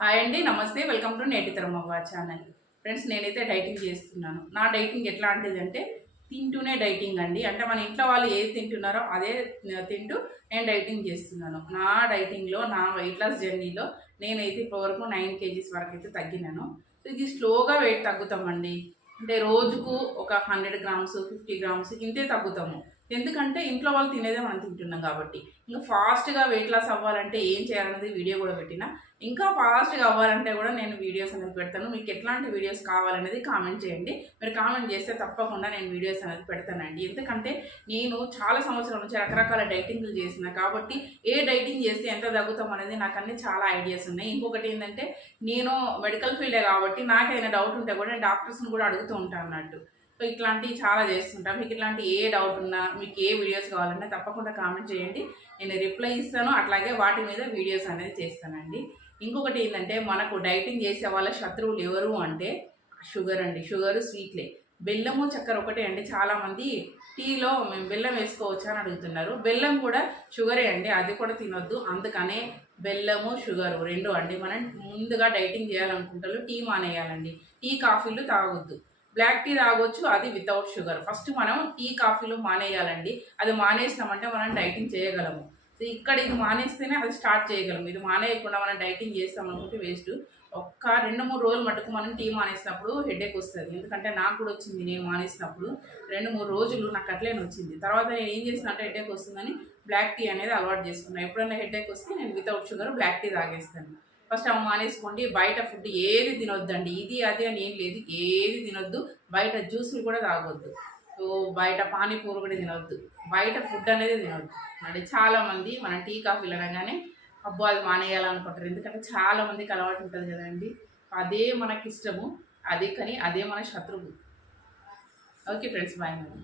Hi అండి నమస్తే. Welcome to నేటి తరమవ్వ ఛానల్. ఫ్రెండ్స్ నేనైతే డైటింగ్ చేస్తున్నాను. నా డైటింగ్ ఎట్లాంటిది అంటే తింటూనే డైటింగ్ అండి. అంటే మన ఇంట్లో వాళ్ళు ఏది తింటున్నారో అదే తింటూ నేను డైటింగ్ చేస్తున్నాను. నా డైటింగ్లో నా వెయిట్ లాస్ జర్నీలో నేనైతే ఇప్పటివరకు నైన్ కేజీస్ వరకు అయితే తగ్గినాను. సో ఇది స్లోగా వెయిట్ తగ్గుతామండి. అంటే రోజుకు ఒక హండ్రెడ్ గ్రామ్స్ ఫిఫ్టీ గ్రామ్స్ ఇంతే తగ్గుతాము. ఎందుకంటే ఇంట్లో వాళ్ళు తినేదే మనం తింటున్నాం కాబట్టి. ఇంకా ఫాస్ట్గా వెయిట్ లాస్ అవ్వాలంటే ఏం చేయాలనేది వీడియో కూడా పెట్టిన. ఇంకా ఫాస్ట్గా అవ్వాలంటే కూడా నేను వీడియోస్ అనేది పెడతాను. మీకు ఎట్లాంటి వీడియోస్ కావాలనేది కామెంట్ చేయండి. మీరు కామెంట్ చేస్తే తప్పకుండా నేను వీడియోస్ అనేది పెడతానండి. ఎందుకంటే నేను చాలా సంవత్సరాల నుంచి రకరకాల డైటింగ్లు చేసిన కాబట్టి ఏ డైటింగ్ చేస్తే ఎంత తగ్గుతాం అనేది నాకు అన్ని చాలా ఐడియాస్ ఉన్నాయి. ఇంకొకటి ఏంటంటే నేను మెడికల్ ఫీల్డే కాబట్టి నాకైనా డౌట్ ఉంటే కూడా నేను డాక్టర్స్ని కూడా అడుగుతూ ఉంటాను అన్నట్టు. సో ఇట్లాంటివి చాలా చేస్తుంటాం. మీకు ఇట్లాంటి ఏ డౌట్ ఉన్నా మీకు ఏ వీడియోస్ కావాలన్నా తప్పకుండా కామెంట్ చేయండి. నేను రిప్లై ఇస్తాను. అట్లాగే వాటి మీద వీడియోస్ అనేది చేస్తానండి. ఇంకొకటి ఏంటంటే మనకు డైటింగ్ చేసే వాళ్ళ శత్రువులు ఎవరు అంటే షుగర్ అండి. షుగర్ స్వీట్లే బెల్లము చక్కెర ఒకటే అండి. చాలామంది టీలో మేము బెల్లం వేసుకోవచ్చా అని అడుగుతున్నారు. బెల్లం కూడా షుగరే అండి. అది కూడా తినొద్దు. అందుకనే బెల్లము షుగరు రెండు అండి. మనం ముందుగా డైటింగ్ చేయాలనుకుంటారు టీ మానేయాలండి. టీ కాఫీలు తాగొద్దు. బ్లాక్ టీ తాగొచ్చు అది వితౌట్ షుగర్. ఫస్ట్ మనం టీ కాఫీలు మానేయాలండి. అది మానేసినామంటే మనం డైటింగ్ చేయగలము. సో ఇక్కడ ఇది మానేస్తేనే అది స్టార్ట్ చేయగలం. ఇది మానేయకుండా మనం డైటింగ్ చేస్తాం అనుకుంటే వేస్ట్. ఒక్క రెండు మూడు రోజులు మటుకు మనం టీ మానేసినప్పుడు హెడేక్ వస్తుంది. ఎందుకంటే నాకు కూడా వచ్చింది నేను మానేసినప్పుడు. రెండు మూడు రోజులు నాకు అట్లేనే వచ్చింది. తర్వాత నేను ఏం చేసిన అంటే హెడేక్ వస్తుందని బ్లాక్ టీ అనేది అలవాటు చేసుకున్నాను ఎప్పుడైనా హెడేక్ వస్తే నేను వితౌట్ షుగర్ బ్లాక్ టీ తాగేస్తాను. ఫస్ట్ అవి మానేసుకోండి బయట ఫుడ్ ఏది తినొద్దండి. ఇది అది అని ఏం లేదు ఏది తినొద్దు. బయట జ్యూసులు కూడా తాగొద్దు. బయట పానీపూరి కూడా తినొద్దు. బయట ఫుడ్ అనేది తినొద్దు. అంటే చాలామంది మన టీ కాఫీలు అనగానే అబ్బో అది మానేయాలనుకుంటారు. ఎందుకంటే చాలామందికి అలవాటు ఉంటుంది కదండి. అదే మనకి ఇష్టము అదే కానీ అదే మన శత్రువు. Okay friends bye madam